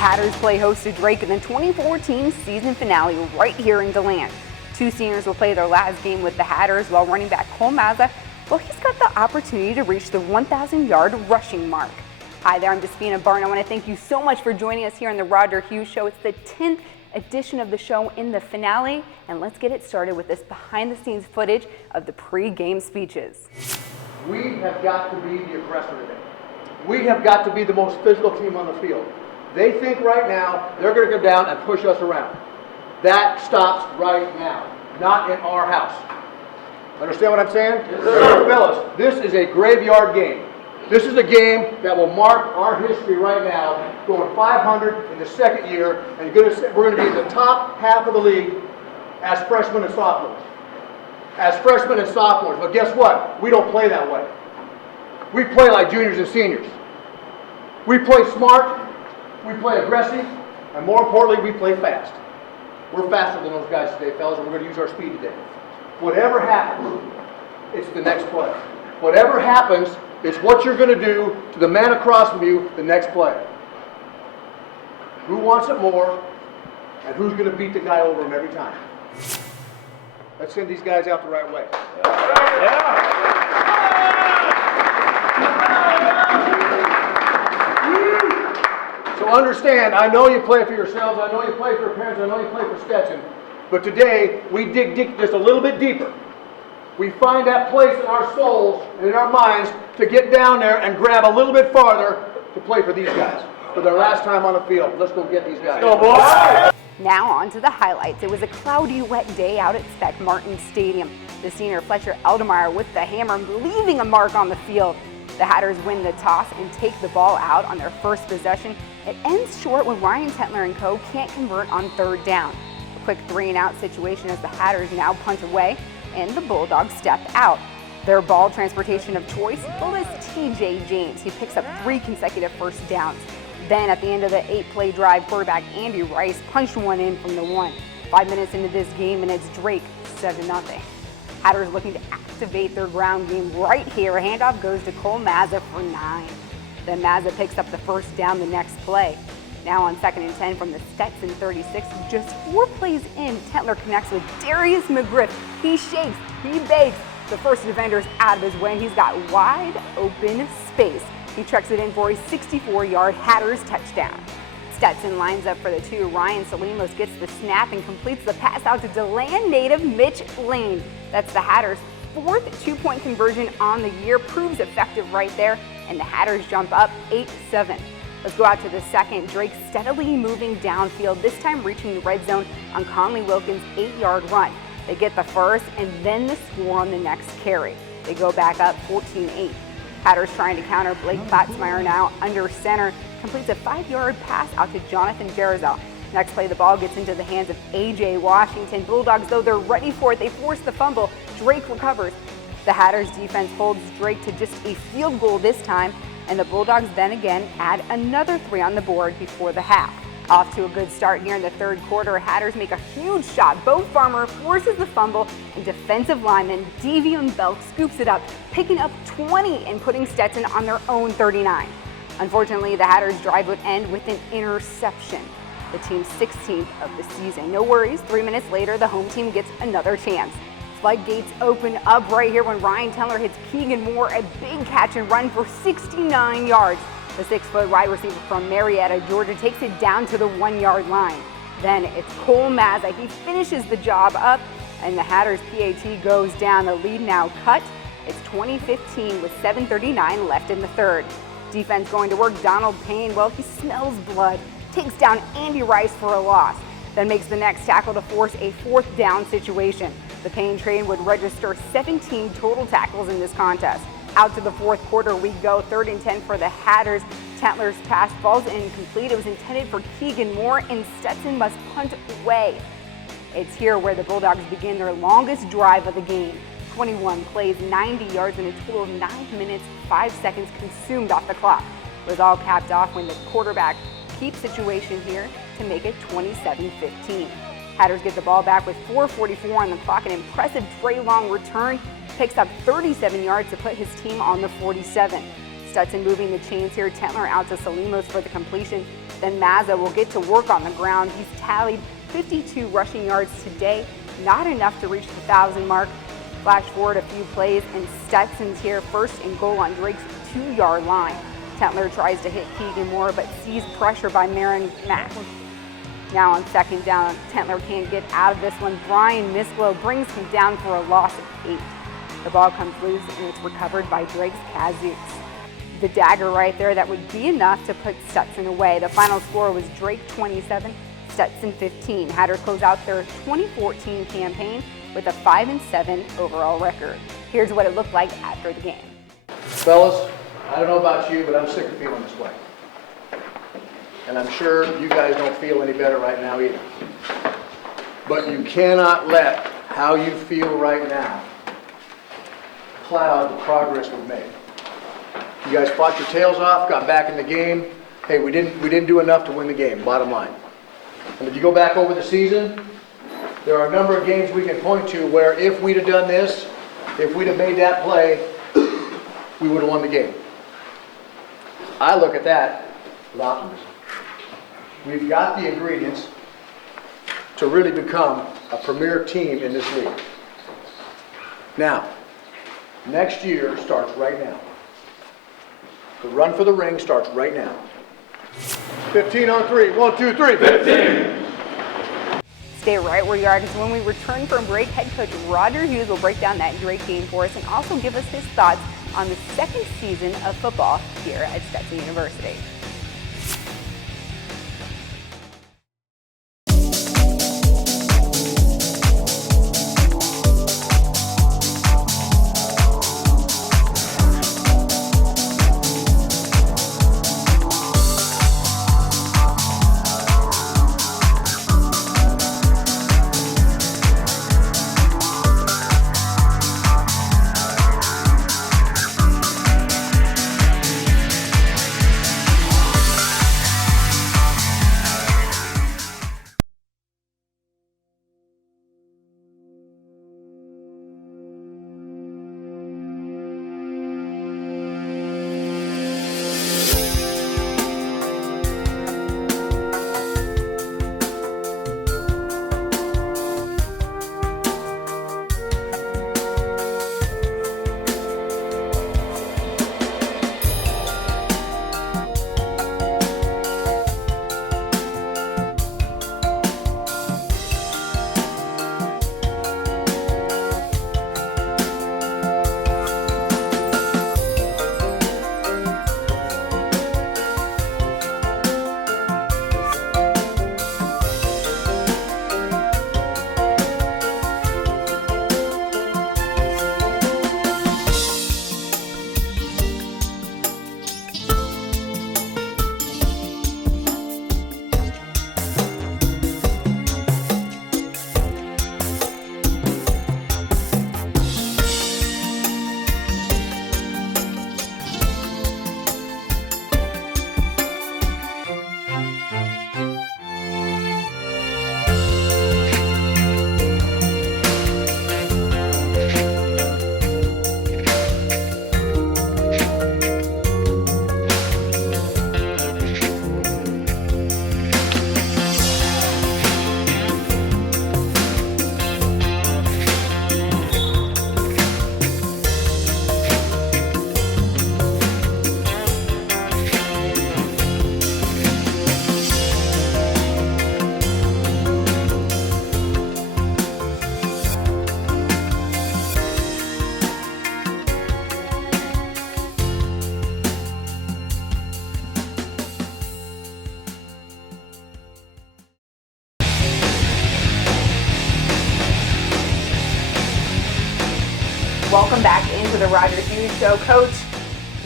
Hatters play host to Drake in the 2014 season finale right here in DeLand. Two seniors will play their last game with the Hatters while running back Cole Mazza, well, he's got the opportunity to reach the 1,000-yard rushing mark. Hi there, I'm Despina Barton. I want to thank you so much for joining us here on the Roger Hughes Show. It's the 10th edition of the show in the finale, and let's get it started with this behind-the-scenes footage of the pre-game speeches. We have got to be the aggressor today. We have got to be the most physical team on the field. They think right now they're going to go down and push us around. That stops right now, not in our house. Understand what I'm saying? Yes, sir. Fellas, this is a graveyard game. This is a game that will mark our history right now, going 500 in the second year, and we're going to be in the top half of the league as freshmen and sophomores. But guess what? We don't play that way. We play like juniors and seniors. We play smart, we play aggressive, and more importantly, we play fast. We're faster than those guys today, fellas, and we're going to use our speed today. Whatever happens, it's the next play. Whatever happens, it's what you're going to do to the man across from you the next play. Who wants it more, and who's going to beat the guy over him every time? Let's send these guys out the right way. So understand, I know you play for yourselves, I know you play for your parents, I know you play for Stetson, but today we dig just a little bit deeper. We find that place in our souls and in our minds to get down there and grab a little bit farther to play for these guys. For their last time on the field. Let's go get these guys. Go, boys! Now on to the highlights. It was a cloudy, wet day out at Spec Martin Stadium. The senior Fletcher Eldemeyer with the hammer, leaving a mark on the field. The Hatters win the toss and take the ball out on their first possession. It ends short when Ryan Tentler and co. can't convert on third down. A quick 3-and-out situation as the Hatters now punt away and the Bulldogs step out. Their ball transportation of choice, well, is TJ James. He picks up 3 consecutive first downs. Then at the end of the 8-play drive, quarterback Andy Rice punched one in from the 1. 5 minutes into this game, and it's Drake 7-0. Hatters looking to activate their ground game right here. A handoff goes to Cole Mazza for 9. Then Mazza picks up the first down the next play. Now on 2nd and 10 from the Stetson 36, just 4 plays in, Tentler connects with Darius McGriff. He shakes, he bakes. The first defender's out of his way, and he's got wide open space. He trucks it in for a 64-yard Hatters touchdown. Stetson lines up for the 2. Ryan Salimos gets the snap and completes the pass out to DeLand native Mitch Lane. That's the Hatters' 4th 2-point conversion on the year. Proves effective right there, and the Hatters jump up 8-7. Let's go out to the second. Drake steadily moving downfield, this time reaching the red zone on Conley Wilkins' 8-yard run. They get the first and then the score on the next carry. They go back up 14-8. Hatters trying to counter. Blake Platzmeyer now under center, completes a 5-yard pass out to Jonathan Jerizel. Next play, the ball gets into the hands of A.J. Washington. Bulldogs, though, they're ready for it. They force the fumble. Drake recovers. The Hatters defense holds Drake to just a field goal this time, and the Bulldogs then again add another 3 on the board before the half. Off to a good start here in the third quarter. Hatters make a huge shot. Bo Farmer forces the fumble, and defensive lineman Devion Belk scoops it up, picking up 20 and putting Stetson on their own 39. Unfortunately, the Hatters' drive would end with an interception, the team's 16th of the season. No worries, 3 minutes later, the home team gets another chance. Floodgates open up right here when Ryan Tentler hits Keegan Moore a big catch and run for 69 yards. The 6-foot wide receiver from Marietta, Georgia, takes it down to the 1-yard line. Then it's Cole Mazza. He finishes the job up, and the Hatters' PAT goes down. The lead now cut. It's 20-15 with 7:39 left in the third. Defense going to work. Donald Payne, well, he smells blood. Takes down Andy Rice for a loss. Then makes the next tackle to force a 4th down situation. The Payne train would register 17 total tackles in this contest. Out to the fourth quarter we go, 3rd and 10 for the Hatters. Tentler's pass falls incomplete. It was intended for Keegan Moore, and Stetson must punt away. It's here where the Bulldogs begin their longest drive of the game. 21 plays, 90 yards, and a total of 9 minutes, 5 seconds consumed off the clock. It was all capped off when the quarterback keeps situation here to make it 27-15. Hatters get the ball back with 4:44 on the clock. An impressive Trey Long return, picks up 37 yards to put his team on the 47. Stetson moving the chains here. Tentler out to Salimos for the completion. Then Mazza will get to work on the ground. He's tallied 52 rushing yards today, not enough to reach the 1,000 mark. Flash forward a few plays, and Stetson's here first and goal on Drake's 2-yard line. Tentler tries to hit Keegan Moore, but sees pressure by Marin Mack. Now on second down, Tentler can't get out of this one. Brian Misklow brings him down for a loss of 8. The ball comes loose, and it's recovered by Drake's Kazooks. The dagger right there, that would be enough to put Stetson away. The final score was Drake 27, Stetson 15. Hatters close out their 2014 campaign with a 5-7 overall record. Here's what it looked like after the game. Fellas, I don't know about you, but I'm sick of feeling this way. And I'm sure you guys don't feel any better right now either. But you cannot let how you feel right now cloud the progress we've made. You guys fought your tails off, got back in the game. Hey, we didn't do enough to win the game, bottom line. And if you go back over the season, there are a number of games we can point to where if we'd have done this, if we'd have made that play, we would have won the game. I look at that with optimism. We've got the ingredients to really become a premier team in this league. Now, next year starts right now. The run for the ring starts right now. 15 on 3. 1, 2, 3. 15. Stay right where you are, because when we return from break, head coach Roger Hughes will break down that Drake game for us and also give us his thoughts on the second season of football here at Stetson University. Welcome back into the Roger Hughes Show. Coach,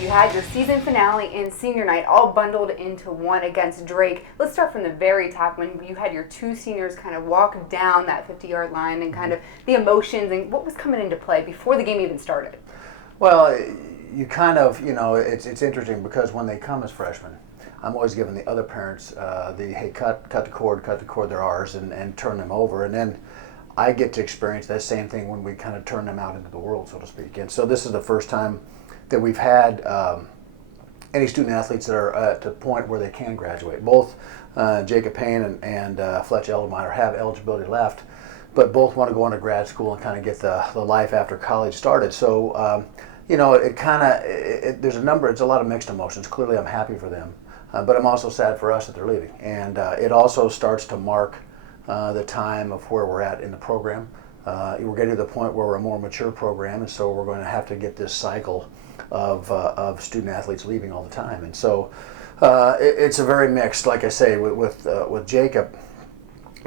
you had your season finale and senior night all bundled into one against Drake. Let's start from the very top when you had your two seniors kind of walk down that 50-yard line and kind of the emotions and what was coming into play before the game even started. Well, you kind of, it's interesting because when they come as freshmen, I'm always giving the other parents hey, cut the cord, they're ours, and turn them over. And then I get to experience that same thing when we kind of turn them out into the world, so to speak. And so this is the first time that we've had any student athletes that are at the point where they can graduate. Both Jacob Payne and Fletch Eldemeyer have eligibility left, but both want to go on to grad school and kind of get the life after college started. So, it kind of, there's a lot of mixed emotions. Clearly I'm happy for them, but I'm also sad for us that they're leaving. And it also starts to mark the time of where we're at in the program. We're getting to the point where we're a more mature program, and so we're going to have to get this cycle of student athletes leaving all the time. And so it's a very mixed, like I say, with Jacob.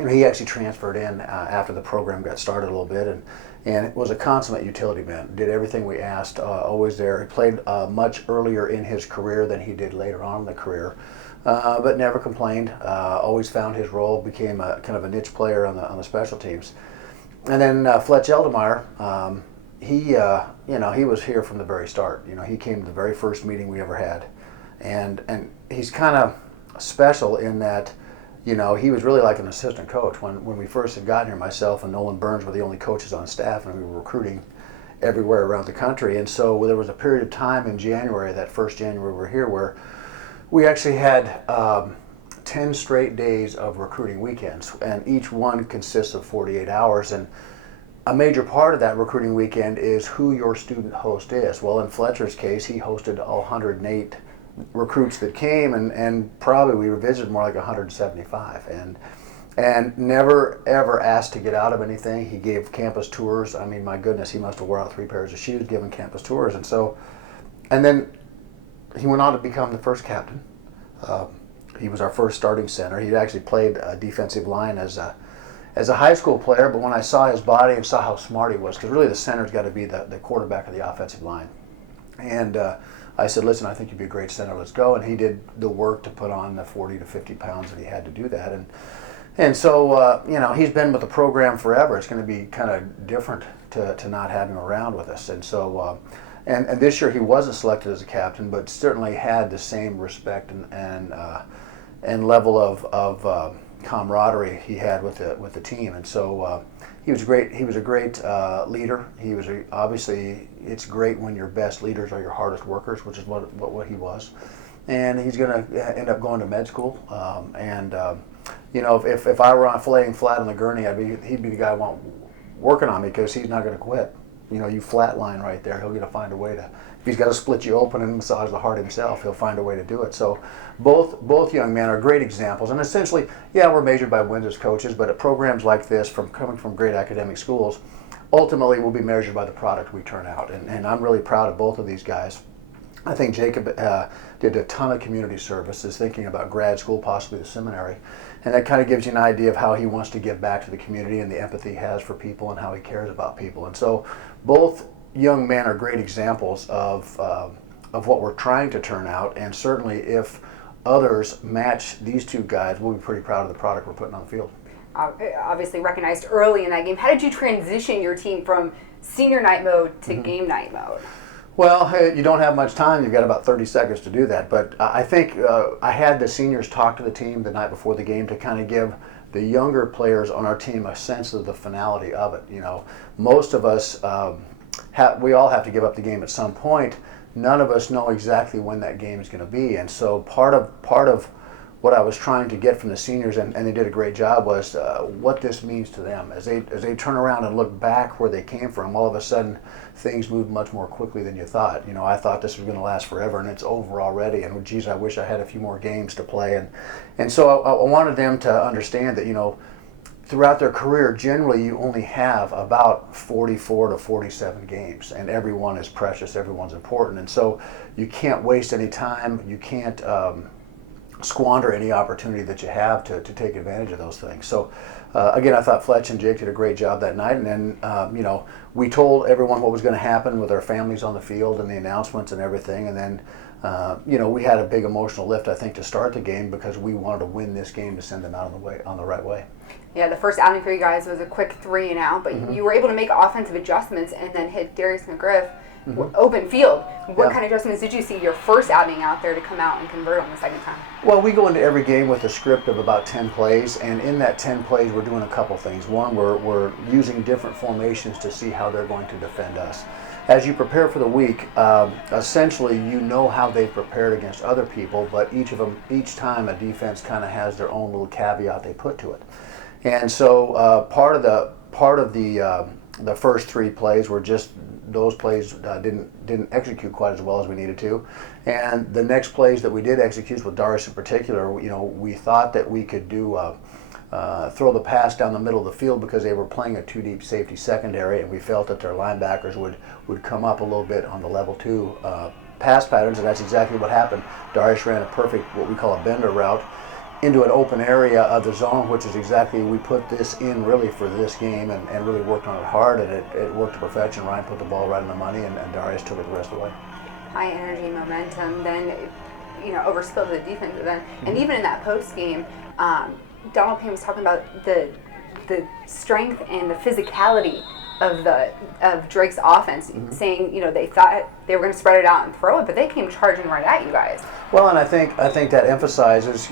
He actually transferred in after the program got started a little bit, and was a consummate utility man. Did everything we asked, always there. He played much earlier in his career than he did later on in the career, but never complained. Always found his role, became a kind of a niche player on the special teams. And then Fletch Eldemeyer, he was here from the very start. He came to the very first meeting we ever had, and he's kind of special in that, he was really like an assistant coach. When we first had gotten here, myself and Nolan Burns were the only coaches on staff, and we were recruiting everywhere around the country. And so there was a period of time in January, that first January we were here, where we actually had 10 straight days of recruiting weekends, and each one consists of 48 hours. And a major part of that recruiting weekend is who your student host is. Well, in Fletcher's case, he hosted all 108 recruits that came, and probably we visited more like 175, and never ever asked to get out of anything. He gave campus tours. I mean, my goodness, he must have wore out 3 pairs of shoes giving campus tours. And then he went on to become the first captain. He was our first starting center. He'd actually played defensive line as a high school player, but when I saw his body and saw how smart he was, because really the center's got to be the quarterback of the offensive line, and I said, listen, I think you'd be a great center, let's go. And he did the work to put on the 40 to 50 pounds that he had to do that. And so, he's been with the program forever. It's going to be kind of different to not have him around with us. And so, and this year he wasn't selected as a captain, but certainly had the same respect and level of camaraderie he had with the team. And so he was great. He was a great leader. He was obviously, it's great when your best leaders are your hardest workers, which is what he was. And he's going to end up going to med school. If I were laying flat on the gurney, he'd be the guy working on me, because he's not going to quit. You flatline right there. He'll find a way to. If he's got to split you open and massage the heart himself, he'll find a way to do it. So both young men are great examples. And essentially, we're measured by wins as coaches, but at programs like this, coming from great academic schools, ultimately we'll be measured by the product we turn out. And I'm really proud of both of these guys. I think Jacob did a ton of community services, thinking about grad school, possibly the seminary. And that kind of gives you an idea of how he wants to give back to the community and the empathy he has for people and how he cares about people. And so both young men are great examples of what we're trying to turn out. And certainly if others match these two guys, we'll be pretty proud of the product we're putting on the field. Obviously recognized early in that game. How did you transition your team from senior night mode to game night mode? Well, you don't have much time. You've got about 30 seconds to do that. But I think I had the seniors talk to the team the night before the game to kind of give the younger players on our team a sense of the finality of it. Most of us, we all have to give up the game at some point. None of us know exactly when that game is going to be. And so part of what I was trying to get from the seniors, and they did a great job, was what this means to them. As they turn around and look back where they came from, all of a sudden things move much more quickly than you thought. I thought this was going to last forever, and it's over already, and geez, I wish I had a few more games to play. And so I wanted them to understand that, throughout their career, generally you only have about 44 to 47 games, and everyone is precious, everyone's important, and so you can't waste any time, you can't squander any opportunity that you have to take advantage of those things. So again, I thought Fletch and Jake did a great job that night, and then we told everyone what was going to happen with our families on the field and the announcements and everything, and then we had a big emotional lift, I think, to start the game, because we wanted to win this game to send them out on the right way. Yeah, the first outing for you guys was a quick 3 and out, but you were able to make offensive adjustments and then hit Darius McGriff open field. What kind of adjustments did you see your first outing out there to come out and convert on the second time? Well, we go into every game with a script of about 10 plays, and in that 10 plays we're doing a couple things. One, we're using different formations to see how they're going to defend us. as you prepare for the week, essentially you know how they've prepared against other people, but each time a defense kind of has their own little caveat they put to it. And so part of the first 3 plays were just those plays didn't execute quite as well as we needed to, and the next plays that we did execute with Darius in particular, we thought that we could do throw the pass down the middle of the field because they were playing a 2 deep safety secondary, and we felt that their linebackers would come up a little bit on the level 2 pass patterns, and that's exactly what happened. Darius ran a perfect, what we call a bender route, into an open area of the zone, which is exactly, we put this in really for this game and really worked on it hard, and it worked to perfection. Ryan put the ball right in the money, and Darius took it the rest of the way. High energy, momentum, then overskilled the defense then. And even in that post game, Donald Payne was talking about the strength and the physicality of Drake's offense, saying they thought they were going to spread it out and throw it, but they came charging right at you guys. Well, and I think that emphasizes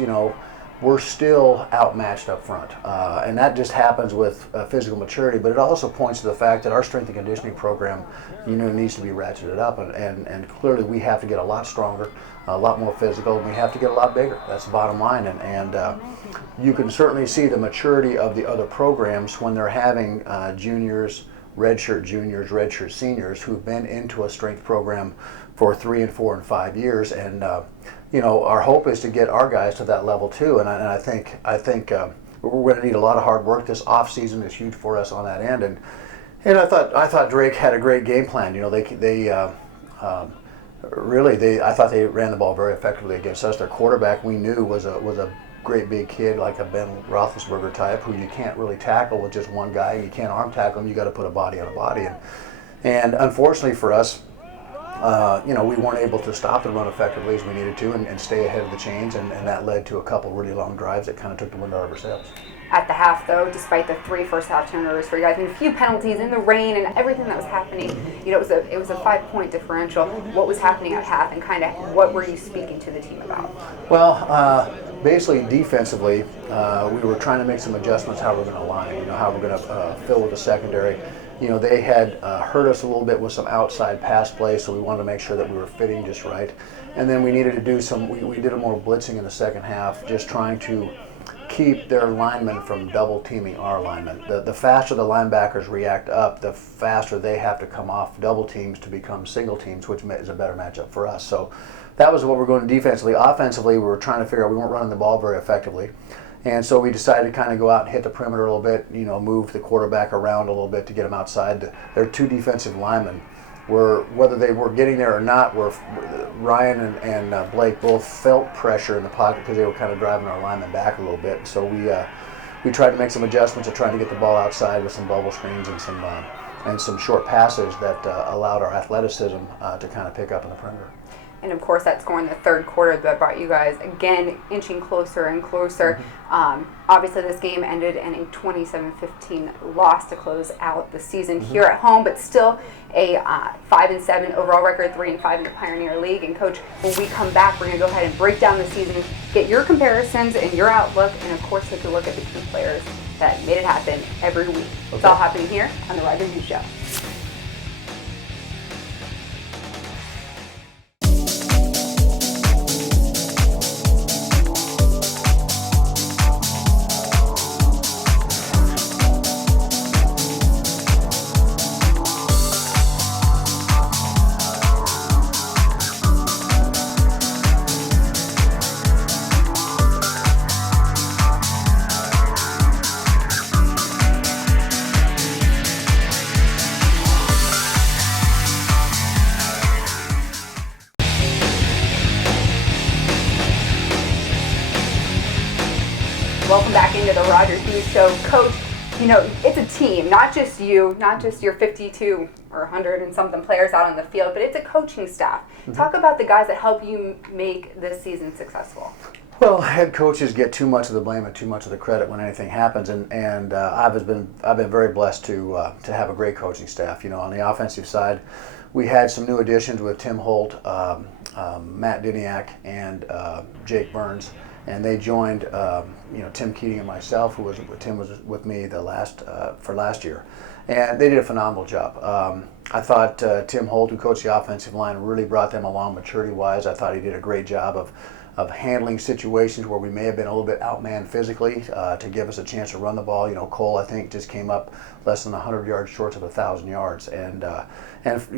we're still outmatched up front, and that just happens with physical maturity. But it also points to the fact that our strength and conditioning program, needs to be ratcheted up, and clearly we have to get a lot stronger, a lot more physical, and we have to get a lot bigger. That's the bottom line, and you can certainly see the maturity of the other programs when they're having juniors, redshirt seniors who've been into a strength program for 3 and 4 and 5 years, and our hope is to get our guys to that level too. And I think we're going to need a lot of hard work. This off season is huge for us on that end, and I thought Drake had a great game plan. I thought they ran the ball very effectively against us. Their quarterback we knew was a great big kid, like a Ben Roethlisberger type, who you can't really tackle with just one guy. You can't arm tackle him. You got to put a body on a body, and unfortunately for us, we weren't able to stop the run effectively as we needed to and stay ahead of the chains, and that led to a couple really long drives that kind of took the wind out of our sails. At the half, though, despite the 3 first-half turnovers for you guys and a few penalties in the rain and everything that was happening, it was a 5-point differential. What was happening at half, and kind of what were you speaking to the team about? Well, basically defensively, we were trying to make some adjustments how we're going to line, how we're going to fill with the secondary. They had hurt us a little bit with some outside pass plays, so we wanted to make sure that we were fitting just right. And then we needed to do we did a more blitzing in the second half, just trying to keep their linemen from double teaming our linemen. The faster the linebackers react up, the faster they have to come off double teams to become single teams, which is a better matchup for us. So that was what we're going defensively. Offensively, we were trying to figure out, we weren't running the ball very effectively. And so we decided to kind of go out and hit the perimeter a little bit, move the quarterback around a little bit to get him outside. Their 2 defensive linemen whether they were getting there or not, Ryan and Blake both felt pressure in the pocket because they were kind of driving our linemen back a little bit. And so we tried to make some adjustments of trying to get the ball outside with some bubble screens and some short passes that allowed our athleticism to kind of pick up in the perimeter. And of course, that score in the third quarter that brought you guys again inching closer and closer. Obviously, this game ended in a 27-15 loss to close out the season here at home, but still a 5-7 overall record, 3-5 in the Pioneer League. And Coach, when we come back, we're going to go ahead and break down the season, get your comparisons and your outlook, and of course, take a look at the key players that made it happen every week. Okay. It's all happening here on the Roger Hughes Show. Welcome back into the Roger Hughes Show. Coach, it's a team, not just you, not just your 52 or 100 and something players out on the field, but it's a coaching staff. Talk about the guys that help you make this season successful. Well, head coaches get too much of the blame and too much of the credit when anything happens, and I've been very blessed to have a great coaching staff. On the offensive side, we had some new additions with Tim Holt, Matt Diniak, and Jake Burns. and they joined Tim Keating and myself, Tim was with me for last year, and they did a phenomenal job. I thought Tim Holt, who coached the offensive line, really brought them along maturity-wise. I thought he did a great job of handling situations where we may have been a little bit outmanned physically to give us a chance to run the ball. Cole, I think, just came up less than 100 yards short of 1,000 yards, and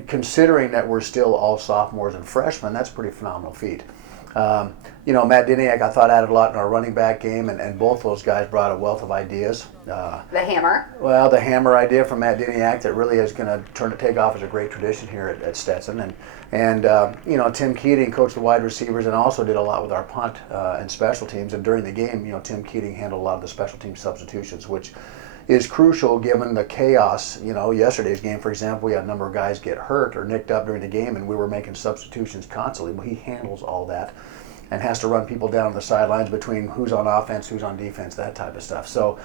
considering that we're still all sophomores and freshmen, that's a pretty phenomenal feat. Matt Diniak, I thought, added a lot in our running back game, and both those guys brought a wealth of ideas. The hammer. Well, the hammer idea from Matt Diniak that really is going to take off as a great tradition here at Stetson. And Tim Keating coached the wide receivers and also did a lot with our punt and special teams. And during the game, Tim Keating handled a lot of the special team substitutions, which is crucial given the chaos. Yesterday's game, for example, we had a number of guys get hurt or nicked up during the game, and we were making substitutions constantly. Well, he handles all that and has to run people down the sidelines between who's on offense, who's on defense, that type of stuff. So,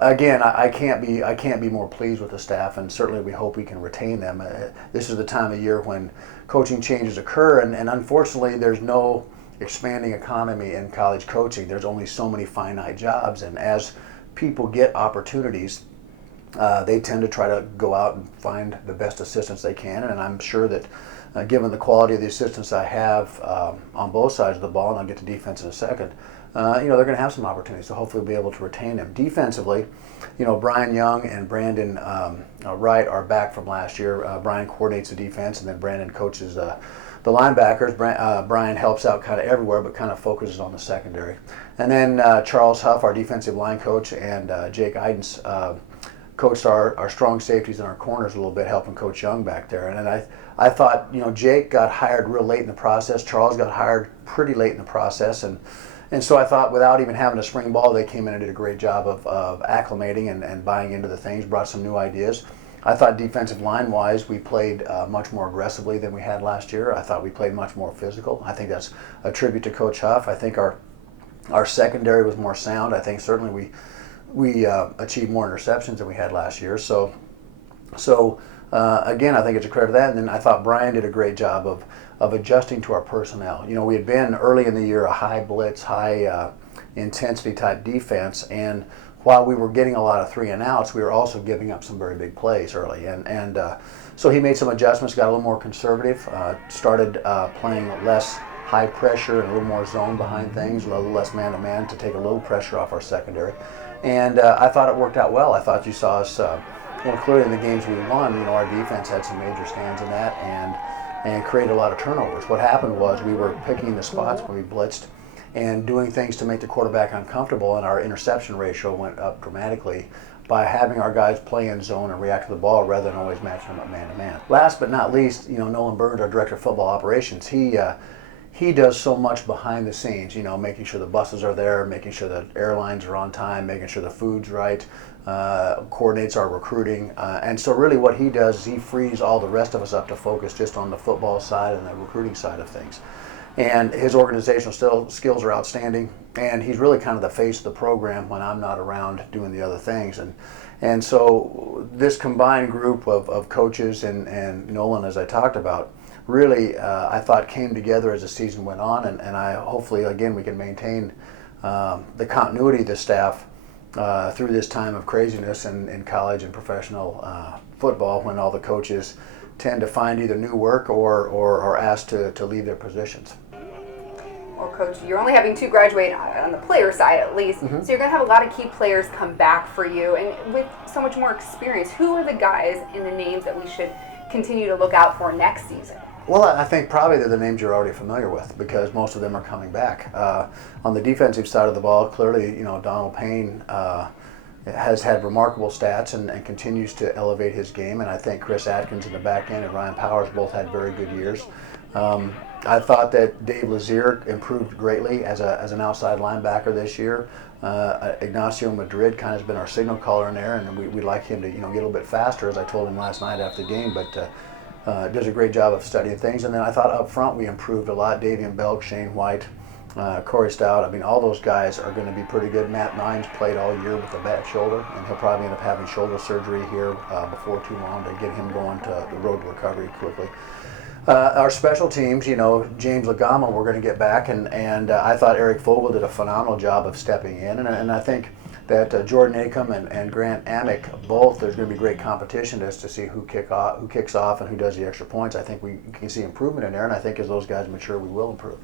again, I can't be more pleased with the staff, and certainly we hope we can retain them. This is the time of year when coaching changes occur, and unfortunately, there's no expanding economy in college coaching. There's only so many finite jobs, and as people get opportunities, they tend to try to go out and find the best assistants they can, and I'm sure that given the quality of the assistants I have on both sides of the ball, and I'll get to defense in a second, they're going to have some opportunities, so hopefully we'll be able to retain them. Defensively, Brian Young and Brandon Wright are back from last year. Brian coordinates the defense, and then Brandon coaches the linebackers. Brian helps out kind of everywhere, but kind of focuses on the secondary. And then Charles Huff, our defensive line coach, and Jake Idens coached our strong safeties and our corners a little bit, helping Coach Young back there. And then I thought, Jake got hired real late in the process. Charles got hired pretty late in the process, and so I thought, without even having a spring ball, they came in and did a great job of acclimating and buying into the things, brought some new ideas. I thought defensive line-wise, we played much more aggressively than we had last year. I thought we played much more physical. I think that's a tribute to Coach Huff. I think our secondary was more sound. I think certainly we achieved more interceptions than we had last year. So again, I think it's a credit to that. And then I thought Brian did a great job of adjusting to our personnel. We had been early in the year a high blitz, high intensity type defense, and while we were getting a lot of 3 and outs, we were also giving up some very big plays early. And so he made some adjustments, got a little more conservative, started playing less high pressure and a little more zone behind things, a little less man-to-man to take a little pressure off our secondary. And I thought it worked out well. I thought you saw us, clearly in the games we won, our defense had some major stands in that and created a lot of turnovers. What happened was we were picking the spots when we blitzed and doing things to make the quarterback uncomfortable, and our interception ratio went up dramatically by having our guys play in zone and react to the ball rather than always matching them up man-to-man. Last but not least, Nolan Burns, our director of football operations, he does so much behind the scenes, making sure the buses are there, making sure the airlines are on time, making sure the food's right, coordinates our recruiting. And so really what he does is he frees all the rest of us up to focus just on the football side and the recruiting side of things. And his organizational skills are outstanding, and he's really kind of the face of the program when I'm not around doing the other things. And so this combined group of coaches and Nolan, as I talked about, really I thought came together as the season went on, and I hopefully, again, we can maintain the continuity of the staff through this time of craziness in college and professional football, when all the coaches tend to find either new work or are asked to leave their positions. Well, Coach, you're only having 2 graduate on the player side at least, so you're going to have a lot of key players come back for you. And with so much more experience, who are the guys and the names that we should continue to look out for next season? Well, I think probably they're the names you're already familiar with, because most of them are coming back. On the defensive side of the ball, clearly, Donald Payne has had remarkable stats and continues to elevate his game. And I think Chris Atkins in the back end and Ryan Powers both had very good years. I thought that Dave Lazier improved greatly as an outside linebacker this year. Ignacio Madrid kind of has been our signal caller in there, and we'd like him to get a little bit faster, as I told him last night after the game. But does a great job of studying things. And then I thought up front we improved a lot. Davian Belk, Shane White, Corey Stout. All those guys are going to be pretty good. Matt Nines played all year with a bad shoulder, and he'll probably end up having shoulder surgery here before too long to get him going to the road to recovery quickly. Our special teams, James Lagama, we're going to get back, and I thought Eric Fogel did a phenomenal job of stepping in, and I think that Jordan Acom and Grant Amick, both, there's going to be great competition as to see who kicks off and who does the extra points. I think we can see improvement in there, and I think as those guys mature, we will improve.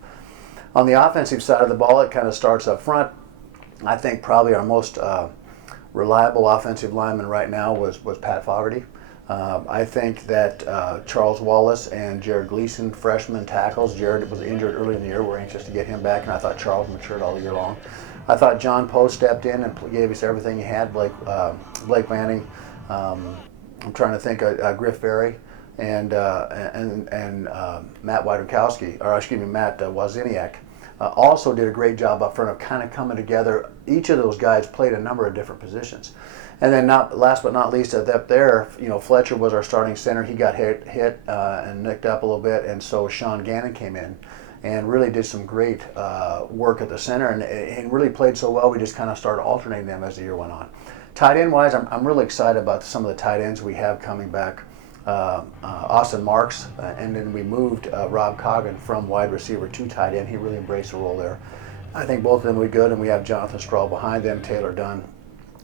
On the offensive side of the ball, it kind of starts up front. I think probably our most reliable offensive lineman right now was Pat Fogarty. I think that Charles Wallace and Jared Gleason, freshman tackles. Jared was injured early in the year. We're anxious to get him back, and I thought Charles matured all year long. I thought John Poe stepped in and gave us everything he had. Blake Manning, I'm trying to think, Griff Berry, and Matt Wozniak. Also did a great job up front of kind of coming together. Each of those guys played a number of different positions. And then last but not least, up there, Fletcher was our starting center. He got hit and nicked up a little bit, and so Sean Gannon came in and really did some great work at the center and really played so well we just kind of started alternating them as the year went on. Tight end wise, I'm really excited about some of the tight ends we have coming back. Austin Marks, and then we moved Rob Coggin from wide receiver to tight end. He really embraced the role there. I think both of them will be good, and we have Jonathan Strahl behind them, Taylor Dunn,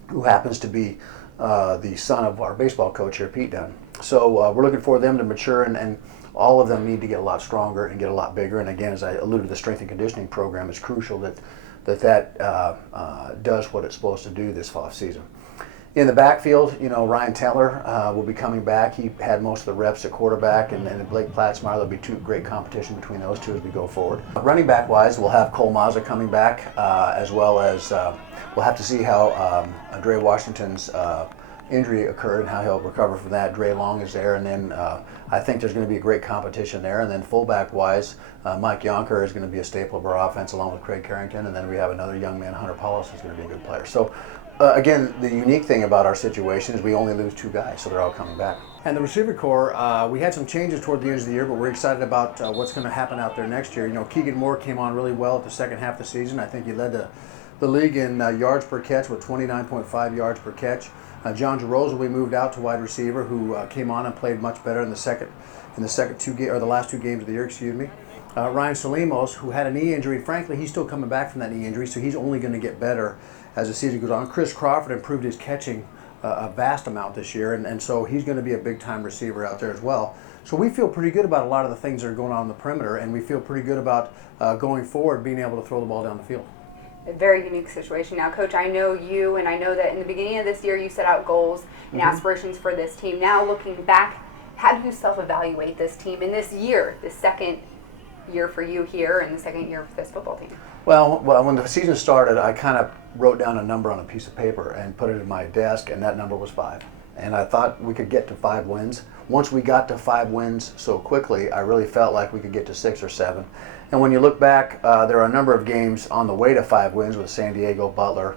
who happens to be the son of our baseball coach here, Pete Dunn. So we're looking for them to mature, and all of them need to get a lot stronger and get a lot bigger. And again, as I alluded to, the strength and conditioning program is crucial that does what it's supposed to do this off season. In the backfield, Ryan Teller will be coming back. He had most of the reps at quarterback, and then Blake Platzmeyer. Therell be two great competition between those two as we go forward. Running back wise, we'll have Cole Mazza coming back, as well as we'll have to see how Dre Washington's injury occurred and how he'll recover from that. Dre Long is there, and then I think there's going to be a great competition there. And then fullback wise, Mike Yonker is going to be a staple of our offense along with Craig Carrington, and then we have another young man, Hunter Paulus, who's going to be a good player. So again, the unique thing about our situation is we only lose two guys, so they're all coming back. And the receiver corps, we had some changes toward the end of the year, but we're excited about what's going to happen out there next year. Keegan Moore came on really well at the second half of the season. I think he led the league in yards per catch with 29.5 yards per catch. John Jarosz will be moved out to wide receiver, who came on and played much better in the last two games of the year. Ryan Salimos, who had a knee injury, frankly, he's still coming back from that knee injury, so he's only going to get better as the season goes on. Chris Crawford improved his catching a vast amount this year, and so he's going to be a big-time receiver out there as well. So we feel pretty good about a lot of the things that are going on in the perimeter, and we feel pretty good about going forward, being able to throw the ball down the field. A very unique situation. Now, Coach, I know you, and I know that in the beginning of this year you set out goals and aspirations for this team. Now, looking back, how do you self-evaluate this team in this year, the second year for you here and the second year for this football team? Well, when the season started, I kind of wrote down a number on a piece of paper and put it in my desk, and that number was 5. And I thought we could get to 5 wins. Once we got to 5 wins so quickly, I really felt like we could get to 6 or 7. And when you look back, there are a number of games on the way to 5 wins with San Diego, Butler.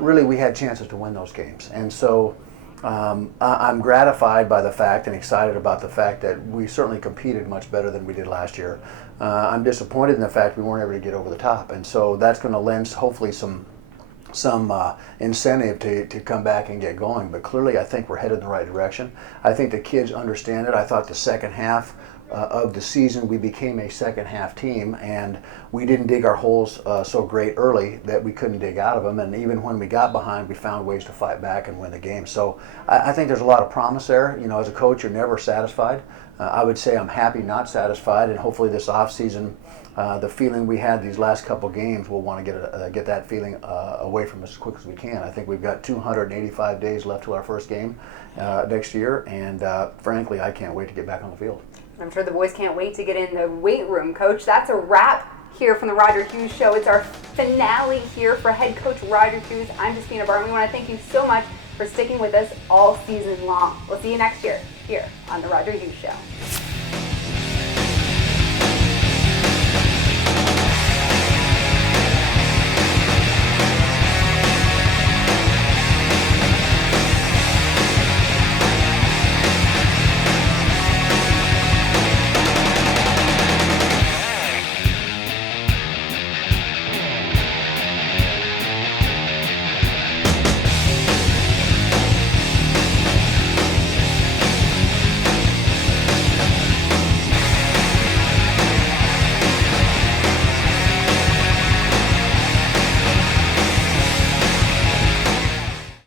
Really, we had chances to win those games. And so I'm gratified by the fact and excited about the fact that we certainly competed much better than we did last year. I'm disappointed in the fact we weren't able to get over the top. And so that's going to lend hopefully some incentive to come back and get going. But clearly I think we're headed in the right direction. I think the kids understand it. I thought the second half of the season we became a second half team, and we didn't dig our holes so great early that we couldn't dig out of them, and even when we got behind we found ways to fight back and win the game. So I think there's a lot of promise there. As a coach, you're never satisfied. I would say I'm happy not satisfied, and hopefully this off season the feeling we had these last couple games, we'll want to get that feeling away from us as quick as we can. I think we've got 285 days left to our first game next year, and frankly, I can't wait to get back on the field. I'm sure the boys can't wait to get in the weight room, Coach. That's a wrap here from the Roger Hughes Show. It's our finale here for head coach Roger Hughes. I'm Despina Barton. We want to thank you so much for sticking with us all season long. We'll see you next year here on the Roger Hughes Show.